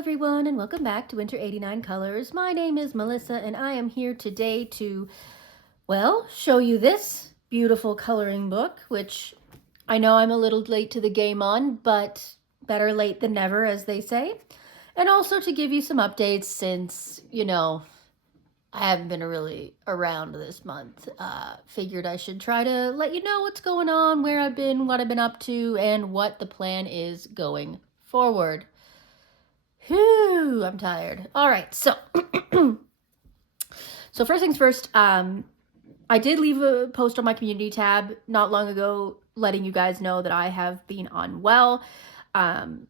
everyone, and welcome back to Winter 89 Colors. My name is Melissa, and I am here today to, well, show you this beautiful coloring book, which I know I'm a little late to the game on, but better late than never, as they say. And also to give you some updates since, I haven't been really around this month. Figured I should try to let you know what's going on, where I've been, what I've been up to, and what the plan is going forward. Whew, I'm tired. All right, so so first things first, I did leave a post on my community tab not long ago letting you guys know that I have been unwell, and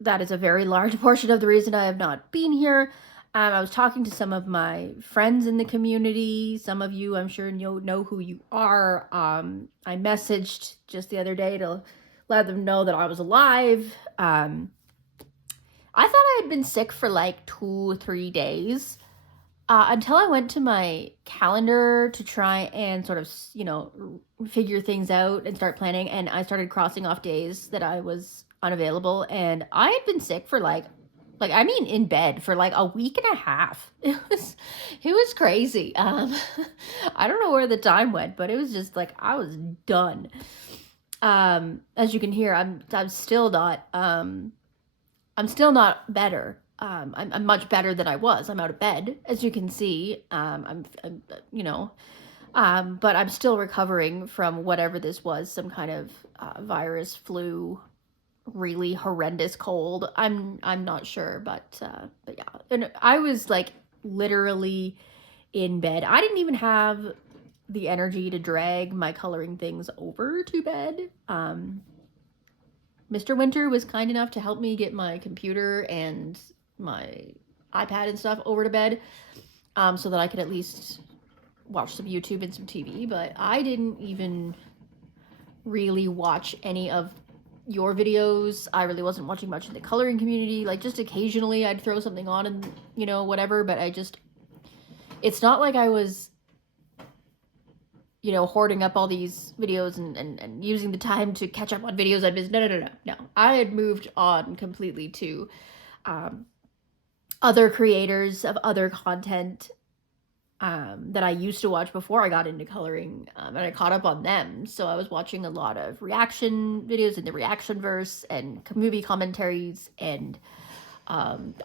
that is a very large portion of the reason I have not been here. I was talking to some of my friends in the community. Some of you, I'm sure, know who you are. I messaged just the other day to let them know that I was alive. I thought I had been sick for like 2-3 days until I went to my calendar to try and sort of, figure things out and start planning. And I started crossing off days that I was unavailable. And I had been sick for in bed for like a week and a half. It was crazy. I don't know where the time went, but it was just like I was done. As you can hear, I'm still not better. I'm much better than I was. I'm out of bed, as you can see. But I'm still recovering from whatever this was, some kind of virus, flu, really horrendous cold. I'm not sure, but yeah. And I was like literally in bed. I didn't even have the energy to drag my coloring things over to bed. Mr. Winter was kind enough to help me get my computer and my iPad and stuff over to bed, so that I could at least watch some YouTube and some TV, but I didn't even really watch any of your videos. I really wasn't watching much in the coloring community. Like, just occasionally I'd throw something on and, whatever, but it's not like I was, hoarding up all these videos and using the time to catch up on videos I'd missed. No. I had moved on completely to other creators of other content that I used to watch before I got into coloring, and I caught up on them. So I was watching a lot of reaction videos in the reaction verse and movie commentaries and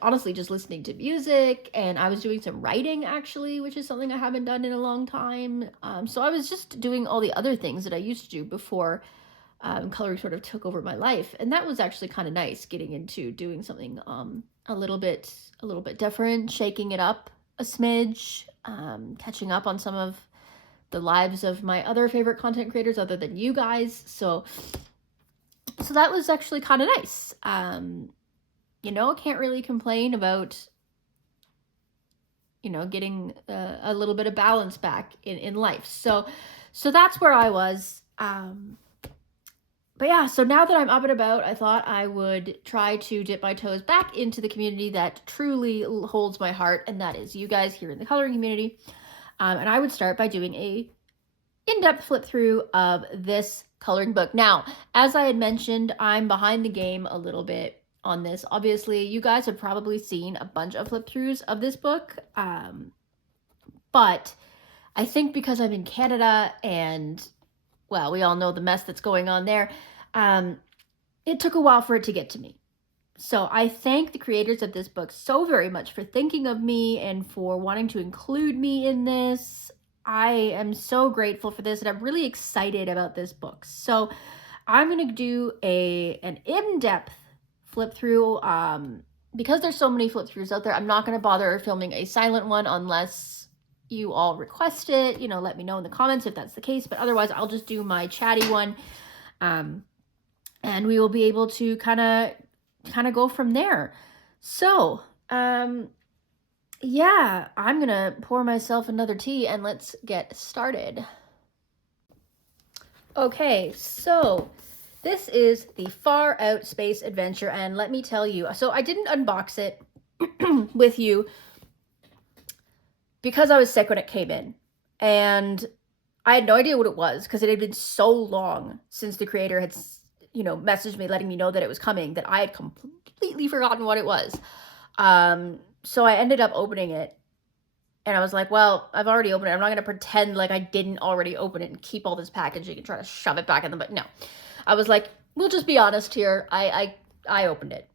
honestly just listening to music, and I was doing some writing actually, which is something I haven't done in a long time. So I was just doing all the other things that I used to do before coloring sort of took over my life, and that was actually kind of nice, getting into doing something a little bit different, shaking it up a smidge, catching up on some of the lives of my other favorite content creators other than you guys. So that was actually kind of nice. I can't really complain about, getting a little bit of balance back in life. So that's where I was. But yeah, so now that I'm up and about, I thought I would try to dip my toes back into the community that truly holds my heart, and that is you guys here in the coloring community. And I would start by doing a in-depth flip through of this coloring book. Now, as I had mentioned, I'm behind the game a little bit on this. Obviously, you guys have probably seen a bunch of flip throughs of this book, but I think because I'm in Canada and, well, we all know the mess that's going on there, it took a while for it to get to me. So I thank the creators of this book so very much for thinking of me and for wanting to include me in this. I am so grateful for this, and I'm really excited about this book. So I'm going to do an in-depth flip through. Because there's so many flip throughs out there, I'm not going to bother filming a silent one unless you all request it. Let me know in the comments if that's the case, but otherwise I'll just do my chatty one, and we will be able to kind of go from there. So yeah, I'm gonna pour myself another tea and let's get started. Okay, so this is the Far Out Space Adventure, and let me tell you, so I didn't unbox it with you because I was sick when it came in, and I had no idea what it was because it had been so long since the creator had, you know, messaged me letting me know that it was coming, that I had completely forgotten what it was. So I ended up opening it. And I was like, well, I've already opened it. I'm not going to pretend like I didn't already open it and keep all this packaging and try to shove it back in the... But no. I was like, we'll just be honest here. I opened it.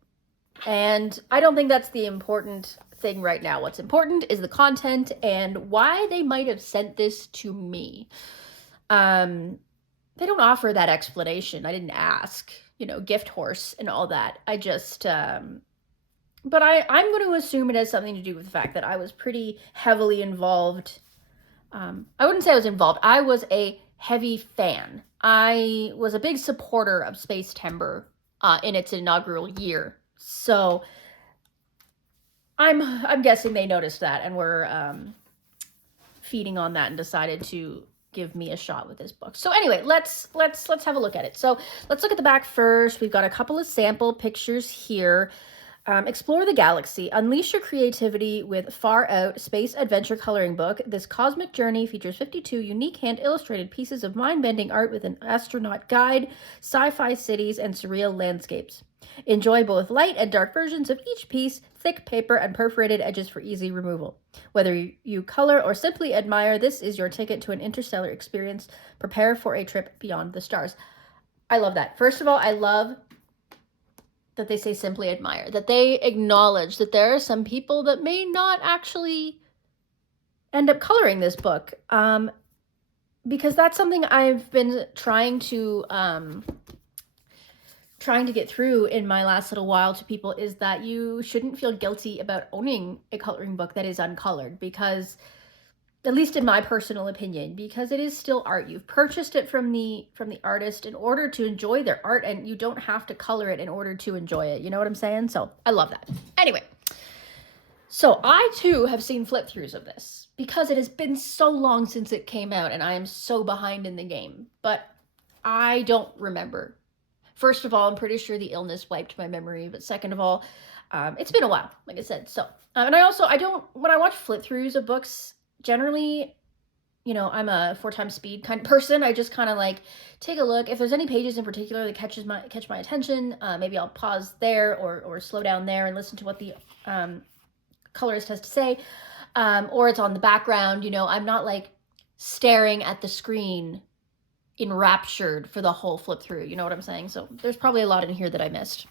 And I don't think that's the important thing right now. What's important is the content and why they might have sent this to me. They don't offer that explanation. I didn't ask, you know, gift horse and all that. I just... But I'm going to assume it has something to do with the fact that I was pretty heavily involved. I wouldn't say I was involved. I was a heavy fan. I was a big supporter of Space Timber in its inaugural year. So I'm guessing they noticed that and were feeding on that and decided to give me a shot with this book. So anyway, let's have a look at it. So let's look at the back first. We've got a couple of sample pictures here. Explore the galaxy. Unleash your creativity with Far Out Space Adventure Coloring Book. This cosmic journey features 52 unique hand-illustrated pieces of mind-bending art with an astronaut guide, sci-fi cities, and surreal landscapes. Enjoy both light and dark versions of each piece, thick paper, and perforated edges for easy removal. Whether you color or simply admire, this is your ticket to an interstellar experience. Prepare for a trip beyond the stars. I love that. First of all, I love that they say simply admire, that they acknowledge that there are some people that may not actually end up coloring this book, because that's something I've been trying to get through in my last little while to people, is that you shouldn't feel guilty about owning a coloring book that is uncolored, because, at least in my personal opinion, because it is still art. You've purchased it from the artist in order to enjoy their art, and you don't have to color it in order to enjoy it. You know what I'm saying? So I love that. Anyway, so I too have seen flip throughs of this because it has been so long since it came out and I am so behind in the game, but I don't remember. First of all, I'm pretty sure the illness wiped my memory, but second of all, it's been a while, like I said. So, and I don't, when I watch flip throughs of books, generally, you know, I'm a 4x speed kind of person. I just kind of like take a look. If there's any pages in particular that catch my attention, maybe I'll pause there or slow down there and listen to what the colorist has to say. Or it's on the background, you know, I'm not like staring at the screen enraptured for the whole flip through. You know what I'm saying? So there's probably a lot in here that I missed.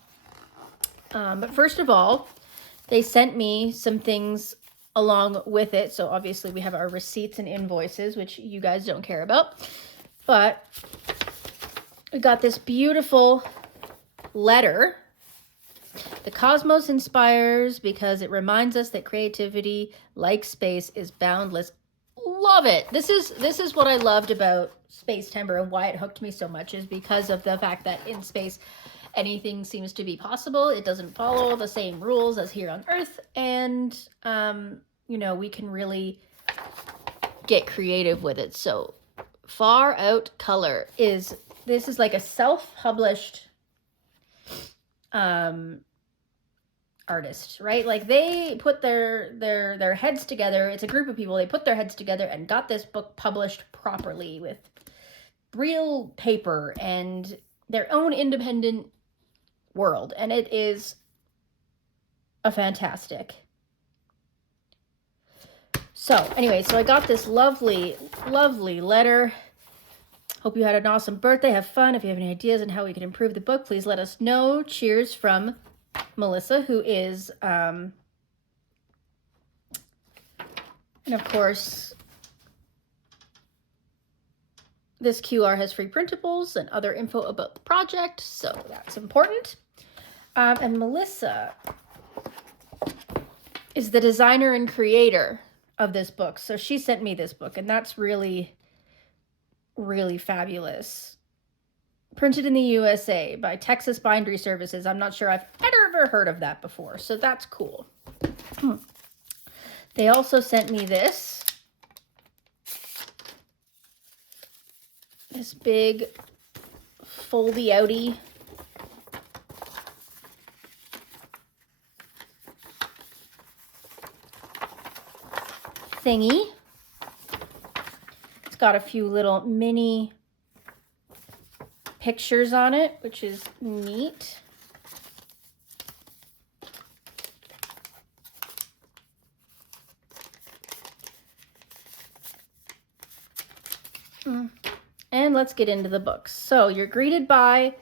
But first of all, they sent me some things along with it. So obviously we have our receipts and invoices, which you guys don't care about, but we got this beautiful letter. The cosmos inspires because it reminds us that creativity, like space, is boundless. Love it. This is what I loved about Space Timber and why it hooked me so much, is because of the fact that in space anything seems to be possible. It doesn't follow the same rules as here on Earth, and you know, we can really get creative with it. So Far Out Color is like a self-published artist, right? Like they put their heads together. It's a group of people. They put their heads together and got this book published properly with real paper and their own independent world, and it is a fantastic. So anyway, so I got this lovely letter. Hope you had an awesome birthday. Have fun. If you have any ideas on how we can improve the book, please let us know. Cheers from Melissa, who is and of course this QR has free printables and other info about the project, so that's important. And Melissa is the designer and creator of this book, so she sent me this book, and that's really, really fabulous. Printed in the USA by Texas Bindery Services. I'm not sure I've ever heard of that before, so that's cool. They also sent me this big foldy outy thingy. It's got a few little mini pictures on it, which is neat. And let's get into the books. So you're greeted by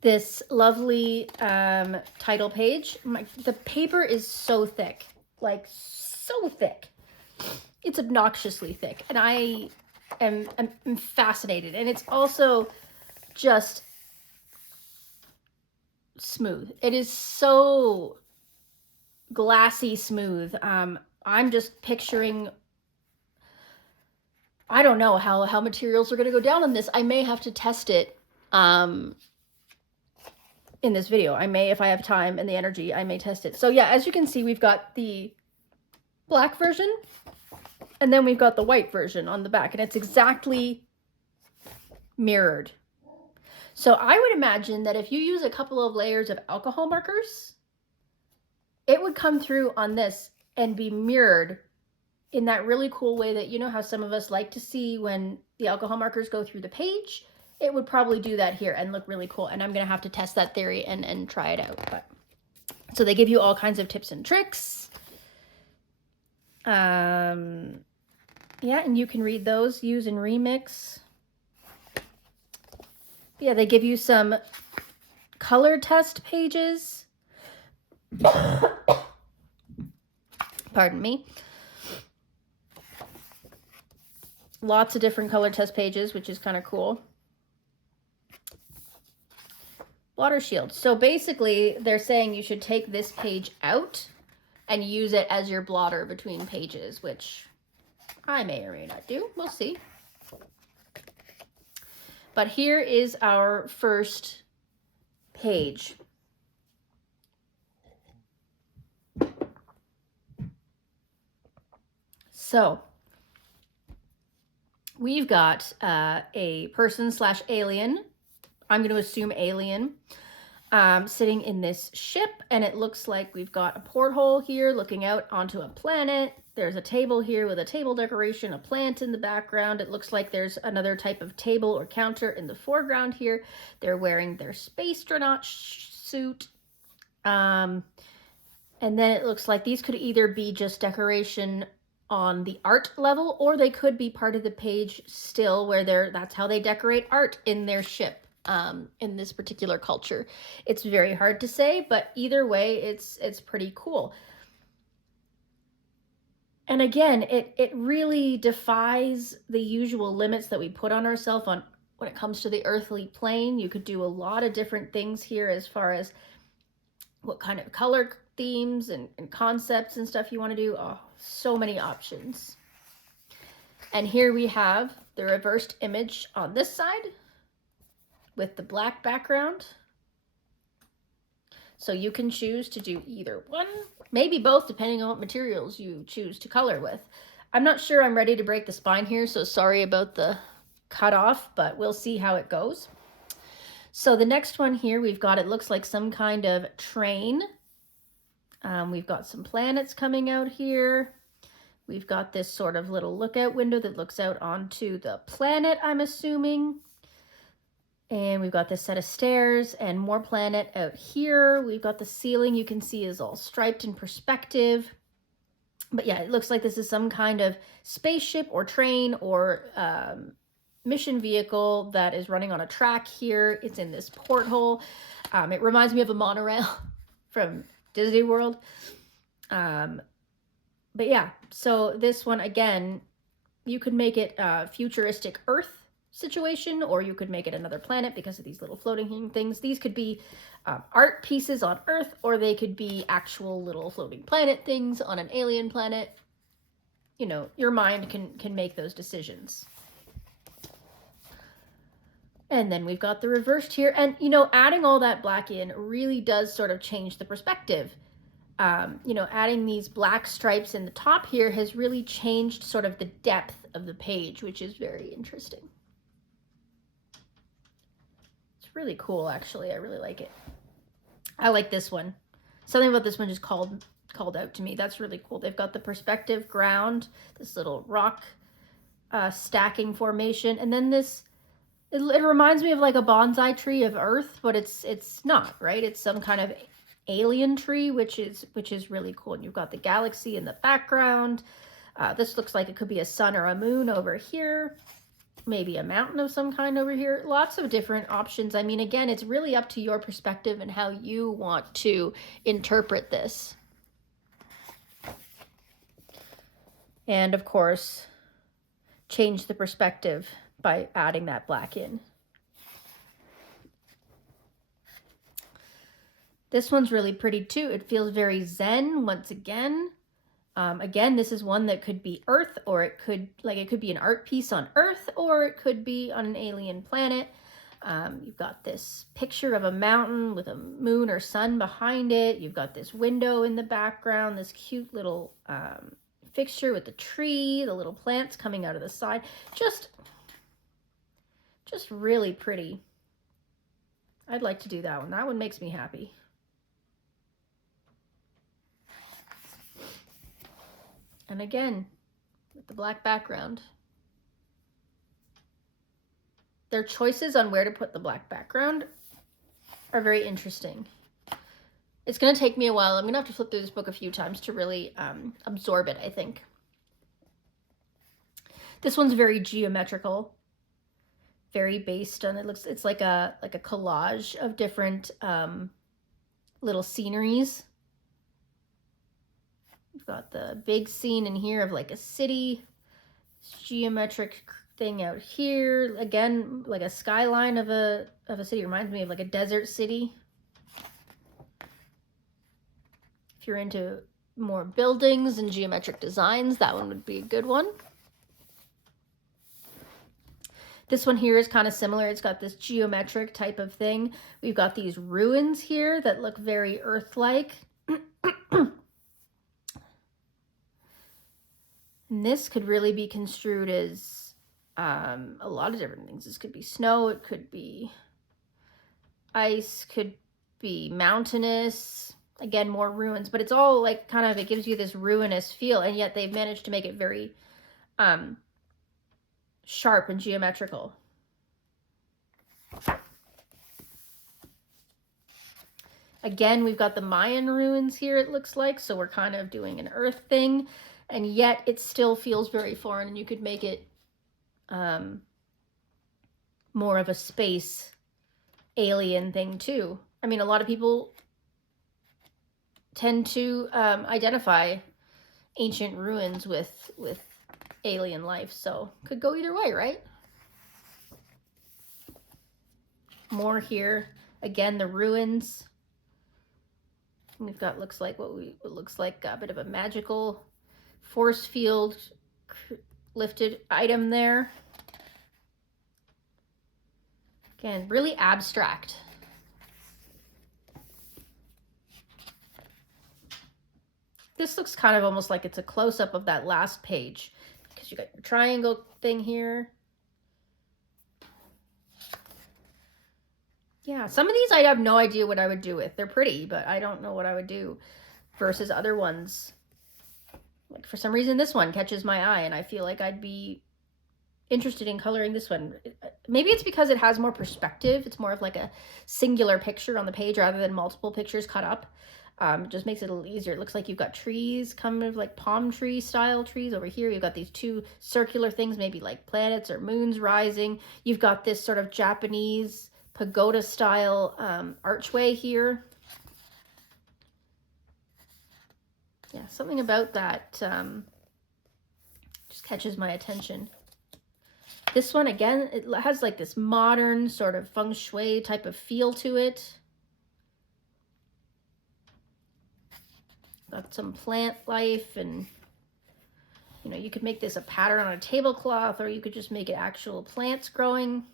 this lovely title page. The paper is so thick, like so thick. It's obnoxiously thick, and I'm fascinated. And it's also just smooth. It is so glassy smooth. I'm just picturing, I don't know how materials are going to go down on this. I may have to test it in this video. I may, if I have time and the energy, I may test it. So yeah, as you can see, we've got the black version, and then we've got the white version on the back, and it's exactly mirrored. So I would imagine that if you use a couple of layers of alcohol markers, it would come through on this and be mirrored in that really cool way that, you know how some of us like to see when the alcohol markers go through the page? It would probably do that here and look really cool. And I'm going to have to test that theory and try it out. But so they give you all kinds of tips and tricks. Yeah, and you can read those, use and remix. Yeah, they give you some color test pages. Pardon me. Lots of different color test pages, which is kind of cool. Blotter shield. So basically, they're saying you should take this page out and use it as your blotter between pages, which I may or may not do. We'll see. But here is our first page. So we've got a person/alien. I'm going to assume alien, sitting in this ship, and it looks like we've got a porthole here looking out onto a planet. There's a table here with a table decoration, a plant in the background. It looks like there's another type of table or counter in the foreground here. They're wearing their space astronaut suit. And then it looks like these could either be just decoration on the art level, or they could be part of the page still where that's how they decorate art in their ship. In this particular culture, it's very hard to say, but either way, it's pretty cool. And again, it really defies the usual limits that we put on ourselves on when it comes to the earthly plane. You could do a lot of different things here as far as what kind of color themes and concepts and stuff you want to do. Oh, so many options. And here we have the reversed image on this side with the black background. So you can choose to do either one, maybe both, depending on what materials you choose to color with. I'm not sure I'm ready to break the spine here, so sorry about the cut off, but we'll see how it goes. So the next one here, we've got, it looks like some kind of train. We've got some planets coming out here. We've got this sort of little lookout window that looks out onto the planet, I'm assuming. And we've got this set of stairs and more planet out here. We've got the ceiling you can see is all striped in perspective. But yeah, it looks like this is some kind of spaceship or train or mission vehicle that is running on a track here. It's in this porthole. It reminds me of a monorail from Disney World. But yeah, so this one, again, you could make it a futuristic Earth situation, or you could make it another planet because of these little floating things. These could be art pieces on Earth, or they could be actual little floating planet things on an alien planet. You know, your mind can make those decisions. And then we've got the reversed here. And, you know, adding all that black in really does sort of change the perspective. You know, adding these black stripes in the top here has really changed sort of the depth of the page, which is very interesting. It's really cool, actually. I really like it. I like this one. Something about this one just called out to me. That's really cool. They've got the perspective ground, this little rock stacking formation, and then this It reminds me of like a bonsai tree of Earth, but it's not, right? It's some kind of alien tree, which is really cool. And you've got the galaxy in the background. This looks like it could be a sun or a moon over here. Maybe a mountain of some kind over here. Lots of different options. I mean, again, it's really up to your perspective and how you want to interpret this. And of course, change the perspective by adding that black in. This one's really pretty too. It feels very zen once again. Again, this is one that could be Earth, or it could be an art piece on Earth, or it could be on an alien planet. You've got this picture of a mountain with a moon or sun behind it. You've got this window in the background, this cute little fixture with the tree, the little plants coming out of the side. Just really pretty. I'd like to do that one. That one makes me happy. And again, with the black background. Their choices on where to put the black background are very interesting. It's going to take me a while. I'm going to have to flip through this book a few times to really absorb it, I think. This one's very geometrical, very based on, it's like a collage of different little sceneries. We've got the big scene in here of like a city, geometric thing out here. Again, like a skyline of a city. Reminds me of like a desert city. If you're into more buildings and geometric designs, that one would be a good one. This one here is kind of similar. It's got this geometric type of thing. We've got these ruins here that look very Earth-like. And this could really be construed as a lot of different things. This could be snow, it could be ice, could be mountainous. Again, more ruins, but it's all like kind of, it gives you this ruinous feel, and yet they've managed to make it very sharp and geometrical. Again, we've got the Mayan ruins here, it looks like, so we're kind of doing an Earth thing. And yet it still feels very foreign, and you could make it more of a space alien thing too. I mean, a lot of people tend to identify ancient ruins with alien life, so could go either way, right? More here. Again, the ruins. We've got looks like what looks like a bit of a magical force field lifted item there. Again, really abstract. This looks kind of almost like it's a close-up of that last page, because you got your triangle thing here. Yeah, some of these I have no idea what I would do with. They're pretty, but I don't know what I would do versus other ones. Like, for some reason, this one catches my eye, and I feel like I'd be interested in coloring this one. Maybe it's because it has more perspective. It's more of like a singular picture on the page rather than multiple pictures cut up. It just makes it a little easier. It looks like you've got trees, kind of like palm tree style trees over here. You've got these two circular things, maybe like planets or moons rising. You've got this sort of Japanese pagoda style archway here. Yeah, something about that just catches my attention. This one, again, it has like this modern sort of feng shui type of feel to it. Got some plant life, and you know, you could make this a pattern on a tablecloth, or you could just make it actual plants growing.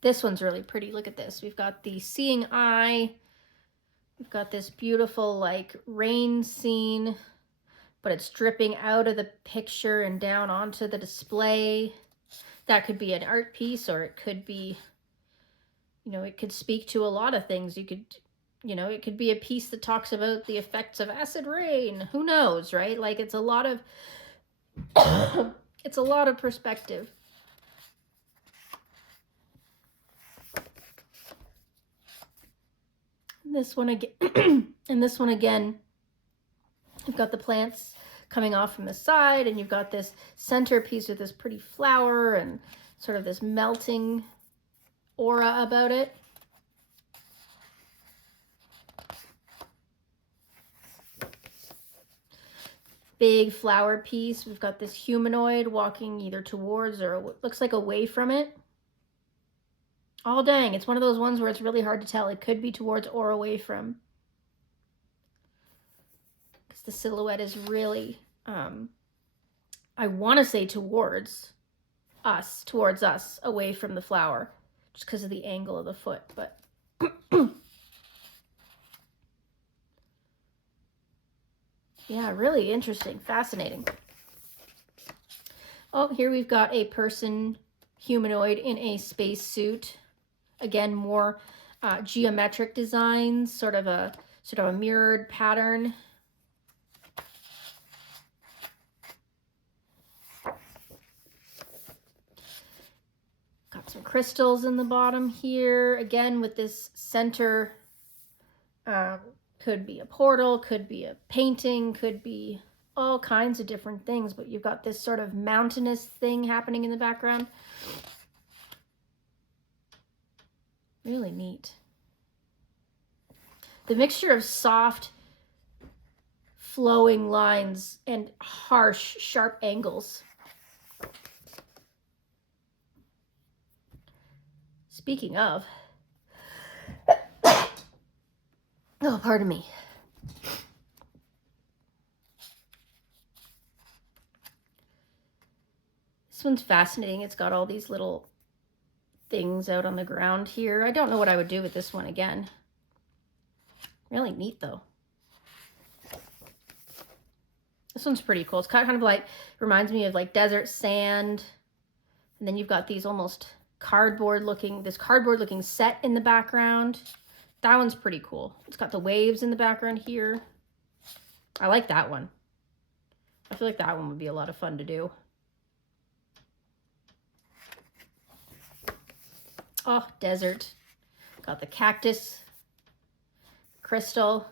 This one's really pretty. Look at this. We've got the seeing eye. We've got this beautiful like rain scene, but it's dripping out of the picture and down onto the display. That could be an art piece, or it could be, you know, it could speak to a lot of things. You could, you know, it could be a piece that talks about the effects of acid rain. Who knows, right? Like, it's a lot of It's a lot of perspective. This one again, and this one again, you've got the plants coming off from the side, and you've got this centerpiece with this pretty flower and sort of this melting aura about it. Big flower piece. We've got this humanoid walking either towards or looks like away from it. Oh, dang. It's one of those ones where it's really hard to tell. It could be towards or away from. Because the silhouette is really, I want to say towards us, away from the flower. Just because of the angle of the foot, but... Yeah, really interesting, fascinating. Oh, here we've got a person, humanoid in a space suit. Again, more geometric designs, sort of a mirrored pattern. Got some crystals in the bottom here. Again, with this center, could be a portal, could be a painting, could be all kinds of different things, but you've got this sort of mountainous thing happening in the background. Really neat. The mixture of soft, flowing lines and harsh, sharp angles. Speaking of, oh, pardon me. This one's fascinating. It's got all these little things out on the ground here. I don't know what I would do with this one again. Really neat, though. This one's pretty cool. It's kind of like, reminds me of like desert sand. And then you've got these almost cardboard looking set in the background. That one's pretty cool. It's got the waves in the background here. I like that one. I feel like that one would be a lot of fun to do. Oh, desert. Got the cactus, crystal.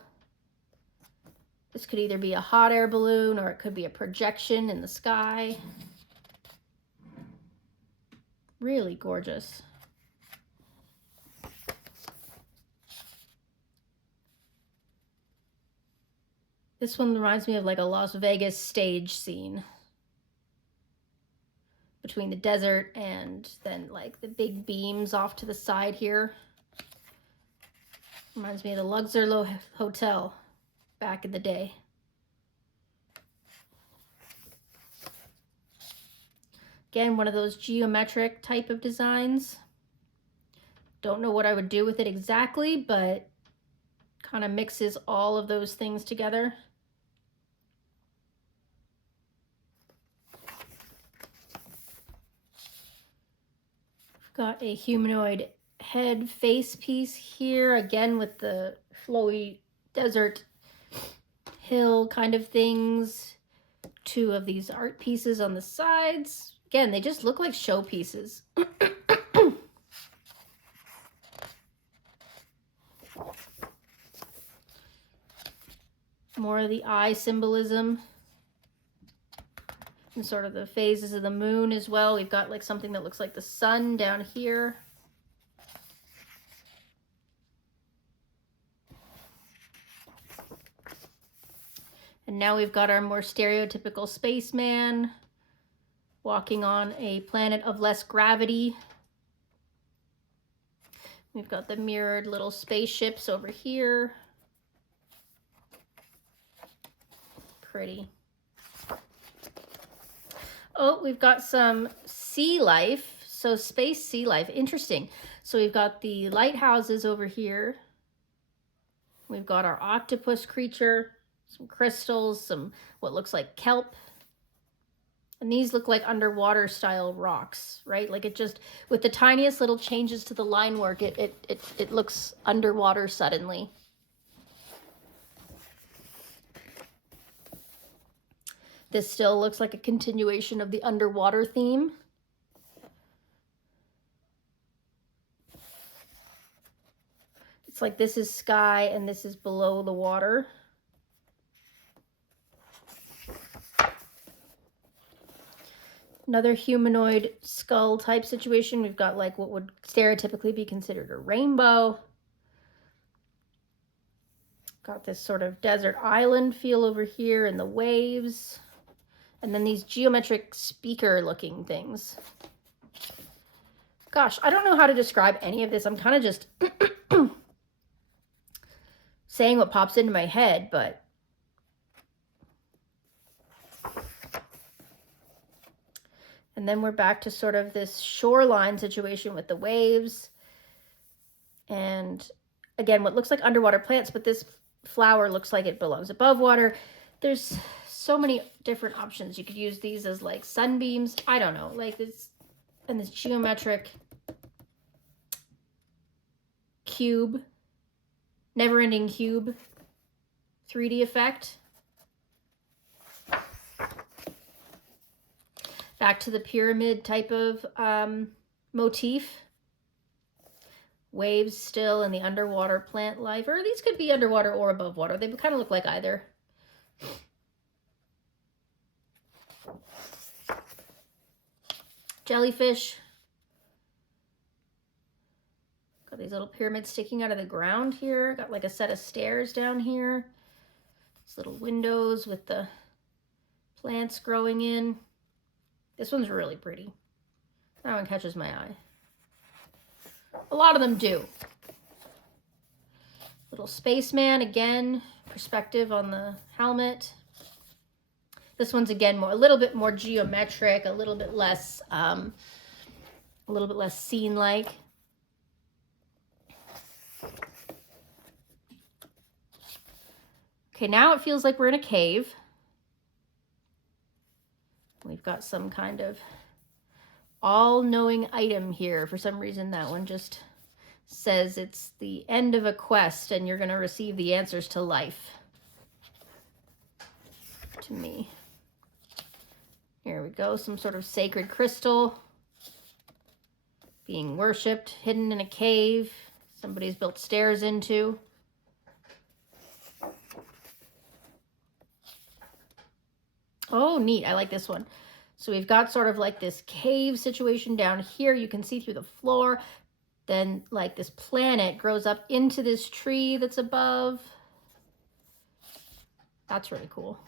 This could either be a hot air balloon or it could be a projection in the sky. Really gorgeous. This one reminds me of like a Las Vegas stage scene. Between the desert and then like the big beams off to the side here. Reminds me of the Luxor Hotel back in the day. Again, one of those geometric type of designs. Don't know what I would do with it exactly, but kind of mixes all of those things together. Got a humanoid head face piece here, again with the flowy desert hill kind of things. Two of these art pieces on the sides. Again, they just look like show pieces. More of the eye symbolism. And sort of the phases of the moon as well. We've got like something that looks like the sun down here. And now we've got our more stereotypical spaceman walking on a planet of less gravity. We've got the mirrored little spaceships over here. Pretty. Oh, we've got some sea life. So space sea life, interesting. So we've got the lighthouses over here. We've got our octopus creature, some crystals, some what looks like kelp. And these look like underwater style rocks, right? Like it just, with the tiniest little changes to the line work, it looks underwater suddenly. This still looks like a continuation of the underwater theme. It's like this is sky and this is below the water. Another humanoid skull type situation. We've got like what would stereotypically be considered a rainbow. Got this sort of desert island feel over here in the waves. And then these geometric speaker looking things. Gosh, I don't know how to describe any of this. I'm kind of just saying what pops into my head, but and then we're back to sort of this shoreline situation with the waves. And again, what looks like underwater plants, but this flower looks like it belongs above water. There's so many different options. You could use these as like sunbeams. I don't know, like this, and this geometric cube, never-ending cube 3D effect. Back to the pyramid type of motif. Waves still in the underwater plant life, or these could be underwater or above water. They kind of look like either. Jellyfish. Got these little pyramids sticking out of the ground here. Got like a set of stairs down here. These little windows with the plants growing in. This one's really pretty. That one catches my eye. A lot of them do. Little spaceman again, perspective on the helmet. This one's again a little bit more geometric, a little bit less scene-like. Okay, now it feels like we're in a cave. We've got some kind of all-knowing item here. For some reason, that one just says it's the end of a quest and you're going to receive the answers to life. To me. Here we go, some sort of sacred crystal being worshipped, hidden in a cave. Somebody's built stairs into. Oh, neat. I like this one. So we've got sort of like this cave situation down here. You can see through the floor. Then like this planet grows up into this tree that's above. That's really cool.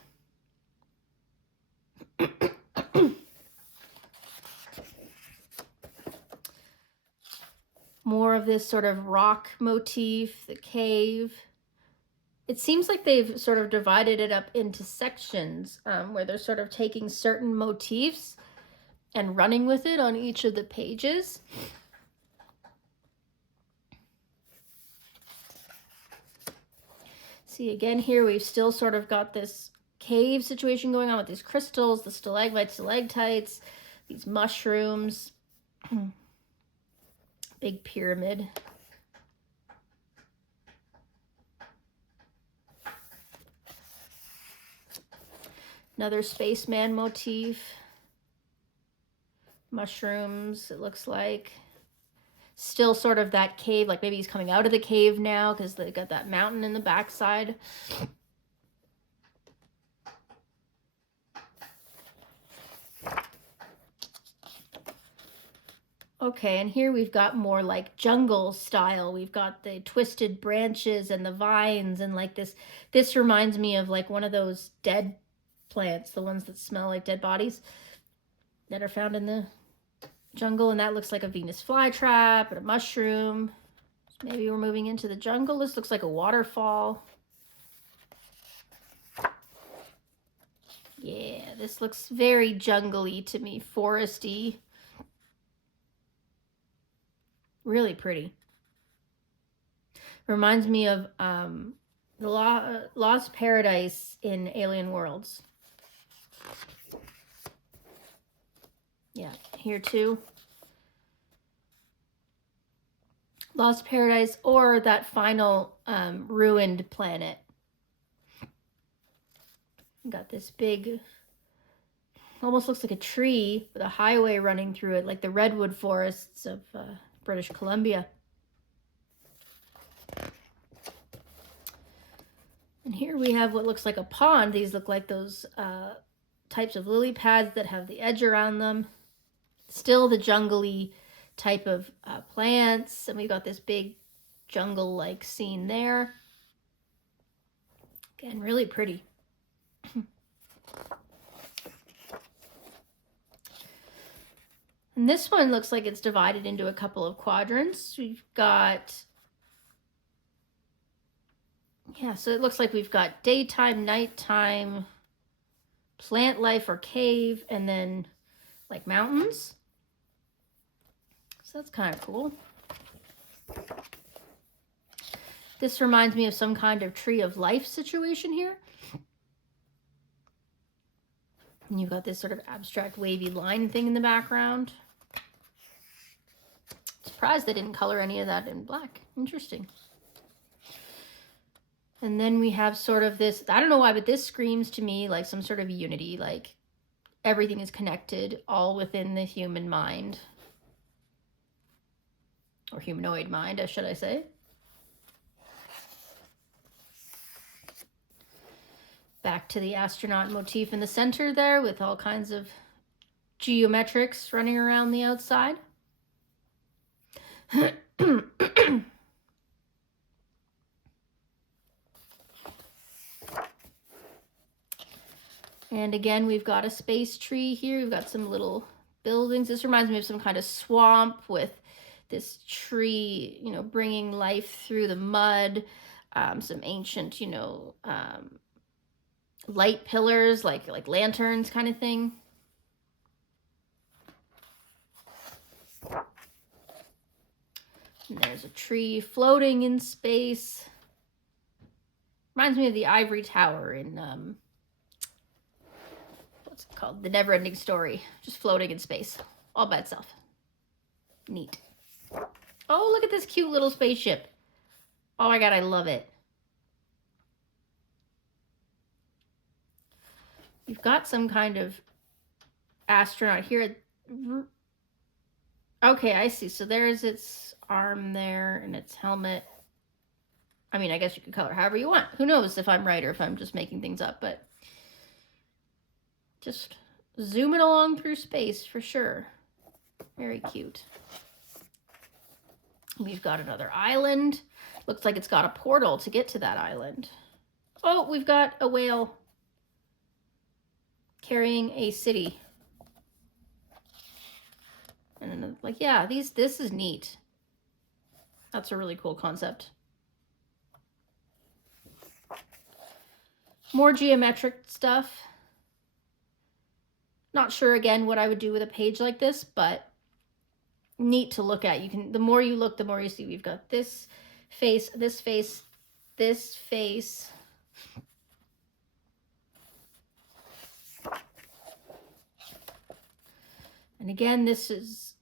More of this sort of rock motif, the cave. It seems like they've sort of divided it up into sections where they're sort of taking certain motifs and running with it on each of the pages. See, again here we've still sort of got this cave situation going on with these crystals, the stalagmites, stalactites, these mushrooms, big pyramid. Another spaceman motif. Mushrooms, it looks like. Still sort of that cave, like maybe he's coming out of the cave now because they got that mountain in the backside. Okay, and here we've got more like jungle style. We've got the twisted branches and the vines and like this. This reminds me of like one of those dead plants, the ones that smell like dead bodies that are found in the jungle. And that looks like a Venus flytrap and a mushroom. So maybe we're moving into the jungle. This looks like a waterfall. Yeah, this looks very jungly to me, foresty. Really pretty. Reminds me of the Lost Paradise in Alien Worlds. Yeah, here too. Lost Paradise or that final ruined planet. Got this big almost looks like a tree with a highway running through it, like the redwood forests of British Columbia. And here we have what looks like a pond. These look like those types of lily pads that have the edge around them. Still the jungly type of plants. And we've got this big jungle-like scene there. Again, really pretty. And this one looks like it's divided into a couple of quadrants. We've got, yeah, so it looks like we've got daytime, nighttime, plant life or cave, and then like mountains. So that's kind of cool. This reminds me of some kind of tree of life situation here. And you've got this sort of abstract wavy line thing in the background. Surprised they didn't color any of that in black. Interesting. And then we have sort of this, I don't know why, but this screams to me like some sort of unity, like everything is connected, all within the human mind. Or humanoid mind, should I say. Back to the astronaut motif in the center there with all kinds of geometrics running around the outside. And again, we've got a space tree here. We've got some little buildings. This reminds me of some kind of swamp with this tree, you know, bringing life through the mud. Some ancient, you know, light pillars, like lanterns kind of thing. And there's a tree floating in space. Reminds me of the ivory tower in, what's it called? The Never-Ending Story. Just floating in space, all by itself. Neat. Oh, look at this cute little spaceship. Oh my God, I love it. You've got some kind of astronaut here. Okay, I see. So there's its arm there and its helmet. I mean, I guess you could color however you want. Who knows if I'm right or if I'm just making things up, but just zooming along through space for sure. Very cute. We've got another island. Looks like it's got a portal to get to that island. Oh, we've got a whale carrying a city. And like, yeah, this is neat. That's a really cool concept. More geometric stuff. Not sure again what I would do with a page like this, but neat to look at. You can, the more you look, the more you see. We've got this face, this face, this face. And again, this is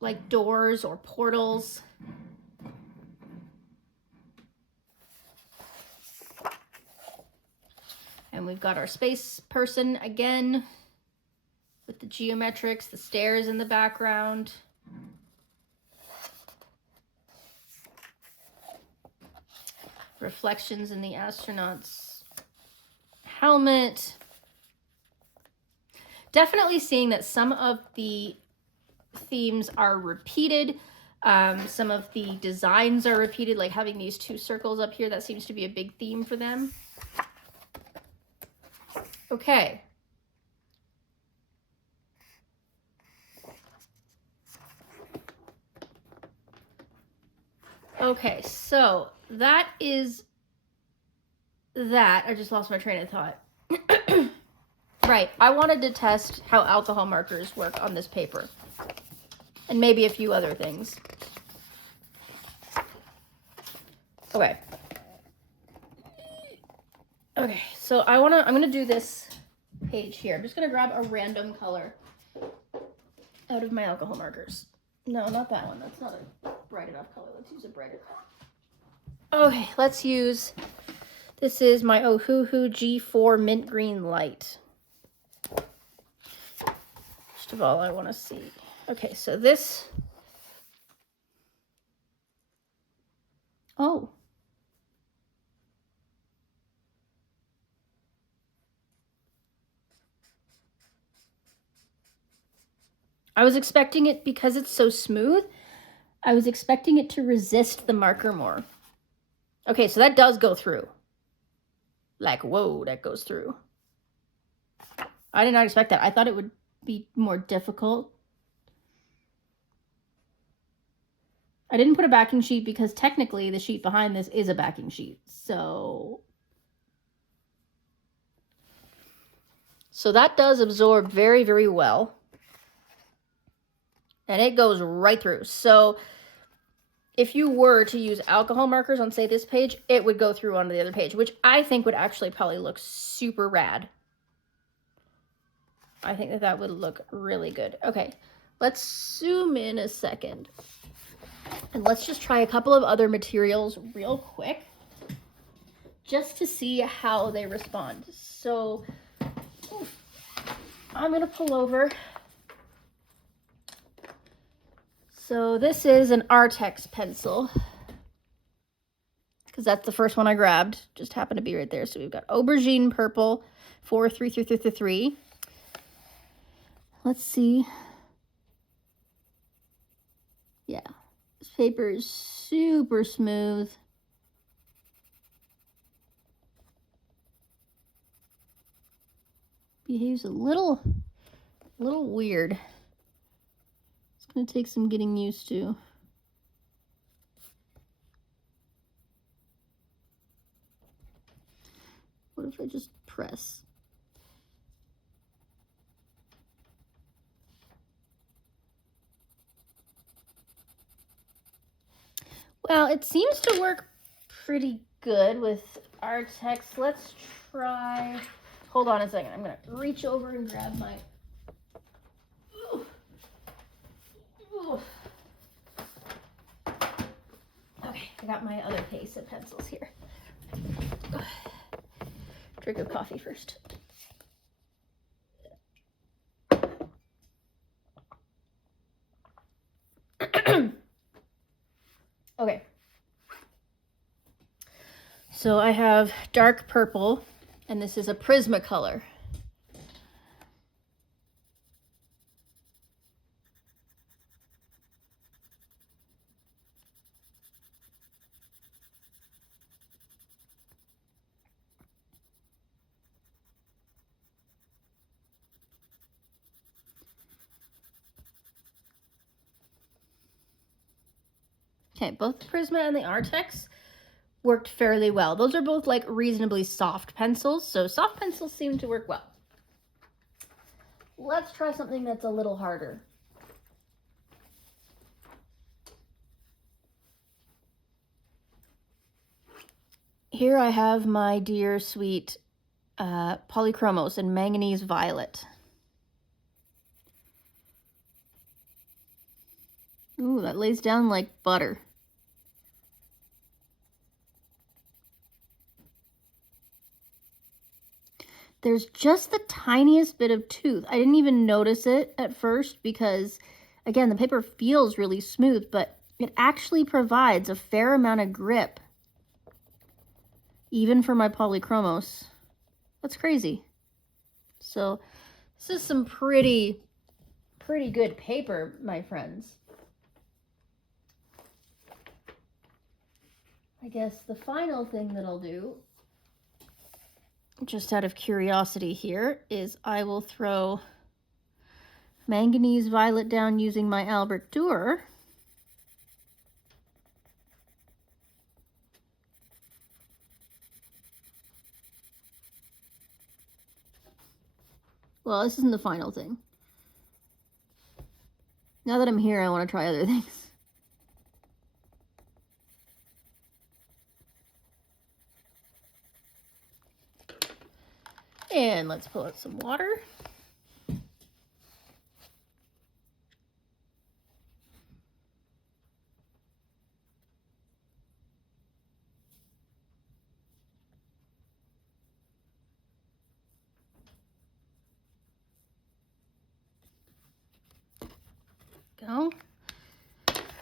like doors or portals. And we've got our space person again with the geometrics, the stairs in the background. Reflections in the astronaut's helmet. Definitely seeing that some of the themes are repeated. Some of the designs are repeated, like having these two circles up here. That seems to be a big theme for them. Okay. Okay, so that is that. I just lost my train of thought. Right, I wanted to test how alcohol markers work on this paper. And maybe a few other things. Okay. Okay, so I'm gonna do this page here. I'm just gonna grab a random color out of my alcohol markers. No, not that one. That's not a bright enough color. Let's use a brighter color. Okay, let's use, this is my Ohuhu G4 Mint Green Light. First of all, I want to see. Okay, so this. Oh. I was expecting it, because it's so smooth, I was expecting it to resist the marker more. Okay, so that does go through. Like, whoa, that goes through. I did not expect that. I thought it would be more difficult. I didn't put a backing sheet because technically the sheet behind this is a backing sheet. So that does absorb very, very well. And it goes right through. So if you were to use alcohol markers on, say, this page, it would go through onto the other page, which I think would actually probably look super rad. I think that would look really good. Okay, let's zoom in a second. And let's just try a couple of other materials real quick, just to see how they respond. So I'm going to pull over. So this is an Artex pencil, because that's the first one I grabbed. Just happened to be right there. So we've got Aubergine Purple 43333. Let's see. Yeah, this paper is super smooth. Behaves a little weird. It's gonna take some getting used to. What if I just press? Well, it seems to work pretty good with Artex. Let's try. Hold on a second. I'm going to reach over and grab my. Okay, I got my other case of pencils here. Drink of coffee first. Okay. So I have dark purple, and this is a Prismacolor. Okay, both the Prisma and the Artex worked fairly well. Those are both like reasonably soft pencils, so soft pencils seem to work well. Let's try something that's a little harder. Here I have my dear sweet Polychromos in Manganese Violet. Ooh, that lays down like butter. There's just the tiniest bit of tooth. I didn't even notice it at first because, again, the paper feels really smooth, but it actually provides a fair amount of grip, even for my Polychromos. That's crazy. So this is some pretty good paper, my friends. I guess the final thing that I'll do, just out of curiosity here, is I will throw Manganese Violet down using my Albert Dürer. Well, this isn't the final thing. Now that I'm here, I want to try other things. And let's pull out some water. go.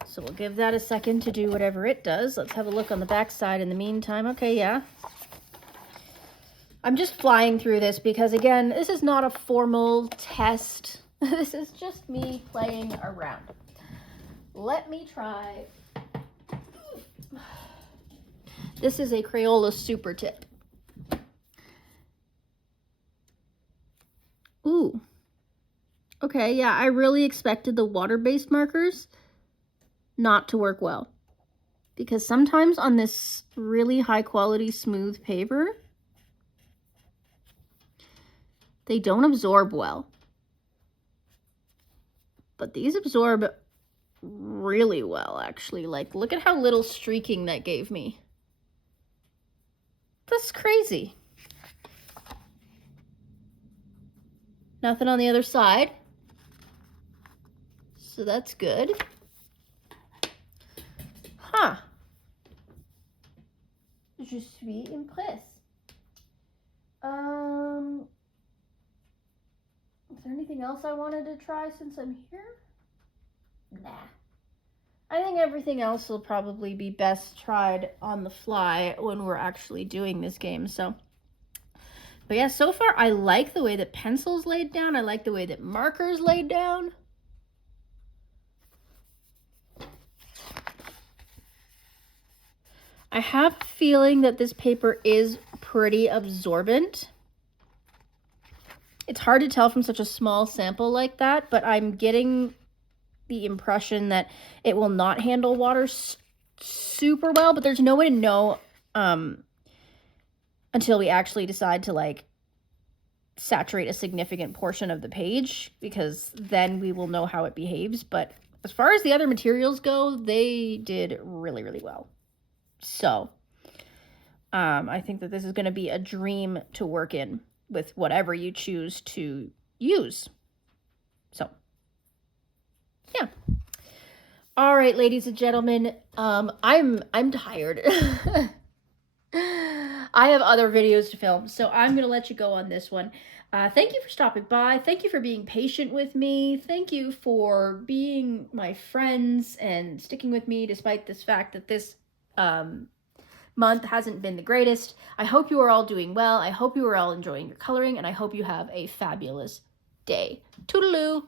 So we'll give that a second to do whatever it does. Let's have a look on the back side in the meantime. Okay, yeah. I'm just flying through this because, again, this is not a formal test. This is just me playing around. Let me try. This is a Crayola Super Tip. Ooh. Okay, yeah, I really expected the water-based markers not to work well. Because sometimes on this really high-quality smooth paper, they don't absorb well. But these absorb really well, actually. Like, look at how little streaking that gave me. That's crazy. Nothing on the other side. So that's good. Huh. Je suis impressed. Is there anything else I wanted to try since I'm here? Nah. I think everything else will probably be best tried on the fly when we're actually doing this game, so. But yeah, so far I like the way that pencils laid down. I like the way that markers laid down. I have a feeling that this paper is pretty absorbent. It's hard to tell from such a small sample like that, but I'm getting the impression that it will not handle water super well, but there's no way to know until we actually decide to like saturate a significant portion of the page, because then we will know how it behaves. But as far as the other materials go, they did really, really well. So I think that this is going to be a dream to work in with whatever you choose to use. So, yeah. All right, ladies and gentlemen, I'm tired. I have other videos to film, so I'm going to let you go on this one. Thank you for stopping by. Thank you for being patient with me. Thank you for being my friends and sticking with me despite this fact that this month hasn't been the greatest. I hope you are all doing well. I hope you are all enjoying your coloring, and I hope you have a fabulous day. Toodaloo!